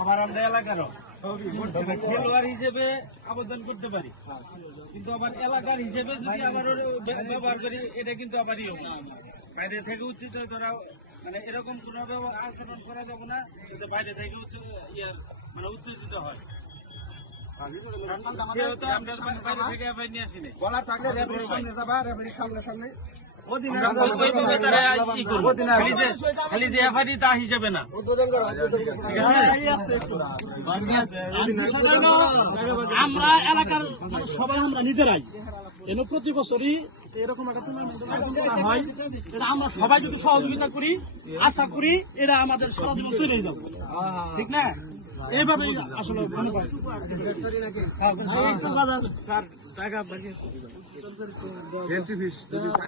আবার আমরা এলাকারও খেলোয়াড় হিসেবে আবেদন করতে পারি, কিন্তু আবার এলাকার হিসেবে যদি আবার ব্যবহার করি এটা কিন্তু আবার বাইরে থেকে উচিত ধরা মানে এরকম কোন আচরণ করা যাবে না যে বাইরে থেকে মানে উত্তেজিত হয়। হিসেবে না আমরা এলাকার সবাই আমরা নিজেরাই যেন প্রতি বছরই এরকম একটা টুর্নামেন্ট হয়, এটা আমরা সবাই যদি সহযোগিতা করি আশা করি এটা আমাদের সারা জীবন চলে যাবে, ঠিক না? এইভাবেই আসলে মনে হয়।